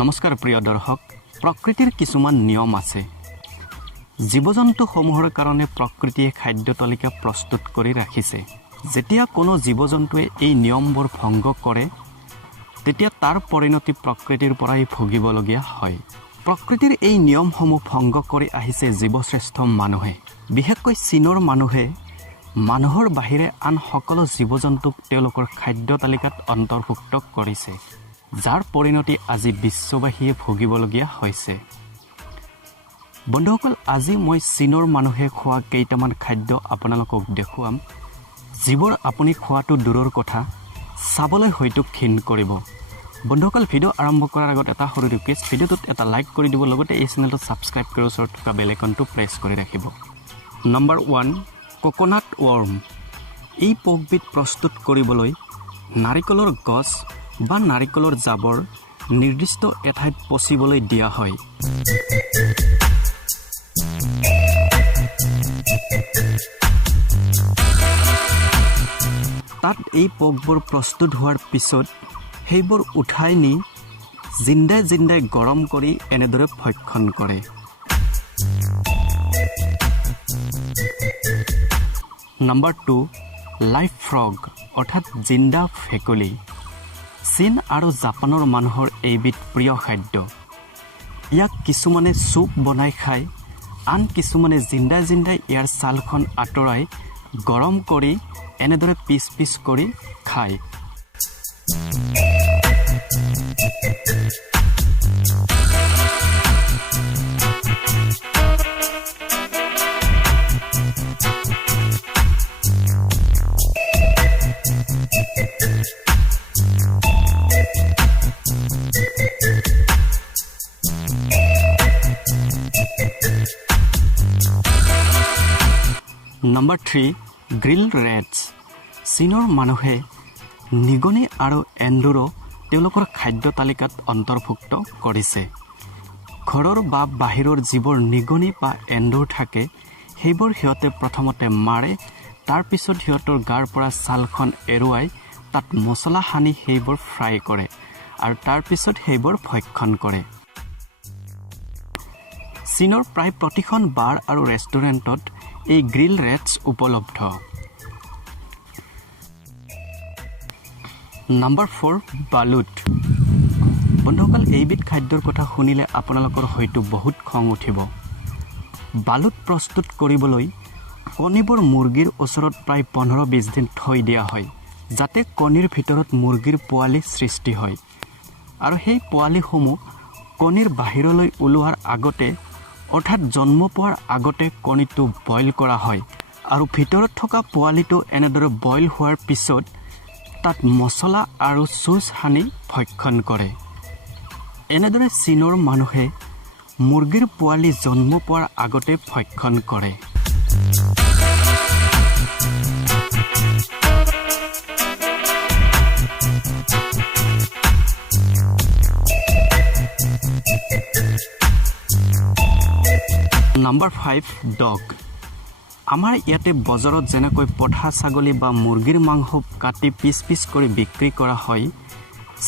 নমস্কাৰ প্ৰিয় দৰ্শক প্ৰকৃতিৰ কিছুমান নিয়ম আছে জীৱ-জন্তুসমূহৰ কাৰণে প্ৰকৃতিয়ে খাদ্য তালিকা প্ৰস্তুত কৰি ৰাখিছে যেতিয়া কোনো জীৱ-জন্তুৱে এই নিয়মবোৰ ভংগ কৰে তেতিয়া তাৰ পৰিণতি প্ৰকৃতিৰ পৰাই ভুগিবলগীয়া হয় প্ৰকৃতিৰ এই নিয়মসমূহ ভংগ কৰি আহিছে জীৱশ্ৰেষ্ঠ মানুহে বিশেষকৈ চীনৰ মানুহে মানুহৰ বাহিৰে আন সকলো জীৱ-জন্তুক তেওঁলোকৰ খাদ্য তালিকাত অন্তৰ্ভুক্ত কৰিছে যাৰ পৰিণতি আজি বিশ্ববাসীয়ে ভুগিবলগীয়া হৈছে বন্ধুসকল আজি মই চীনৰ মানুহে খোৱা কেইটামান খাদ্য আপোনালোকক দেখুৱাম যিবোৰ আপুনি খোৱাটো দূৰৰ কথা চাবলৈ হয়তো ঘিণ কৰিব বন্ধুসকল ভিডিও আৰম্ভ কৰাৰ আগত এটা সৰু ৰিকুৱেষ্ট ভিডিওটোত এটা লাইক কৰি দিব লগতে এই চেনেলটো সাবস্ক্ৰাইব কৰি ওচৰত থকা বেল আইকনটো প্ৰেছ কৰি ৰাখিব নম্বৰ 1 কোকোনাট ৱৰ্ম এই পকবিধ প্ৰস্তুত কৰিবলৈ নাৰিকলৰ গছ বা নাৰিকলৰ জাবৰ নিৰ্দিষ্ট এঠাইত পচিবলৈ দিয়া হয় তাত এই পকবোৰ প্ৰস্তুত হোৱাৰ পিছত সেইবোৰ উঠাই নি জিন্দাই গৰম কৰি এনেদৰে ভক্ষণ কৰে নম্বৰ 2 লাইভ ফ্ৰগ অৰ্থাৎ জিন্দা ফেকুলি চীন আৰু জাপানৰ মানুহৰ এইবিধ প্ৰিয় খাদ্য ইয়াক কিছুমানে চুপ বনাই খায় আন কিছুমানে জিন্দা ইয়াৰ ছালখন আঁতৰাই গৰম কৰি এনেদৰে পিচ কৰি খায় নম্বৰ 3 গ্ৰিল ৰেটছ চীনৰ মানুহে নিগনি আৰু এন্দুৰো তেওঁলোকৰ খাদ্য তালিকাত অন্তৰ্ভুক্ত কৰিছে ঘৰৰ বা বাহিৰৰ যিবোৰ নিগনি বা এন্দুৰ থাকে সেইবোৰ সিহঁতে প্ৰথমতে মাৰে তাৰ পিছত সিহঁতৰ গাৰ পৰা ছালখন এৰুৱাই তাত মছলা সানি সেইবোৰ ফ্ৰাই কৰে আৰু তাৰ পিছত সেইবোৰ ভক্ষণ কৰে চীনৰ প্ৰায় প্ৰতিখন বাৰ আৰু ৰেষ্টুৰেণ্টত এই গ্ৰিল ৰেটছ উপলব্ধ নম্বৰ 4 বালুট বন্ধুসকল এইবিধ খাদ্যৰ কথা শুনিলে আপোনালোকৰ হয়তো বহুত খং উঠিব বালুট প্ৰস্তুত কৰিবলৈ কণীবোৰ মুৰ্গীৰ ওচৰত প্ৰায় 15-20 দিন থৈ দিয়া হয় যাতে কণীৰ ভিতৰত মুৰ্গীৰ পোৱালি সৃষ্টি হয় আৰু সেই পোৱালিসমূহ কণীৰ বাহিৰলৈ ওলোৱাৰ আগতে অৰ্থাৎ জন্ম পোৱাৰ আগতে কণীটো বইল কৰা হয় আৰু ভিতৰত থকা পোৱালিটো এনেদৰে বইল হোৱাৰ পিছত তাত মছলা আৰু চুজ সানি ভক্ষণ কৰে এনেদৰে চীনৰ মানুহে মুৰ্গীৰ পোৱালি জন্ম পোৱাৰ আগতে ভক্ষণ কৰে নম্বৰ 5 ডগ আমাৰ ইয়াতে বজাৰত যেনেকৈ পঠা ছাগলী বা মুৰ্গীৰ মাংস কাটি পিচ কৰি বিক্ৰী কৰা হয়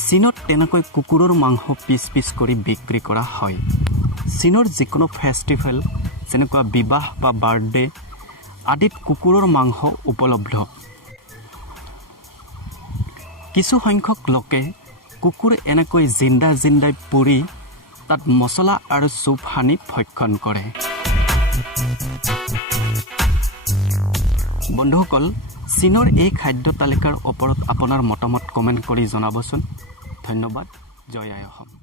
চীনত তেনেকৈ কুকুৰৰ মাংস পিচ কৰি বিক্ৰী কৰা হয় চীনৰ যিকোনো ফেষ্টিভেল যেনেকুৱা বিবাহ বা বাৰ্থডে আদিত কুকুৰৰ মাংস উপলব্ধ কিছু সংখ্যক লোকে কুকুৰ এনেকৈ জিন্দাই পুৰি তাত মছলা আৰু চুপ সানি ভক্ষণ কৰে বন্ধুসকল চীনৰ এই খাদ্য তালিকাৰ ওপৰত আপোনাৰ মতামত কমেণ্ট কৰি জনাবচোন ধন্যবাদ জয় আই অসম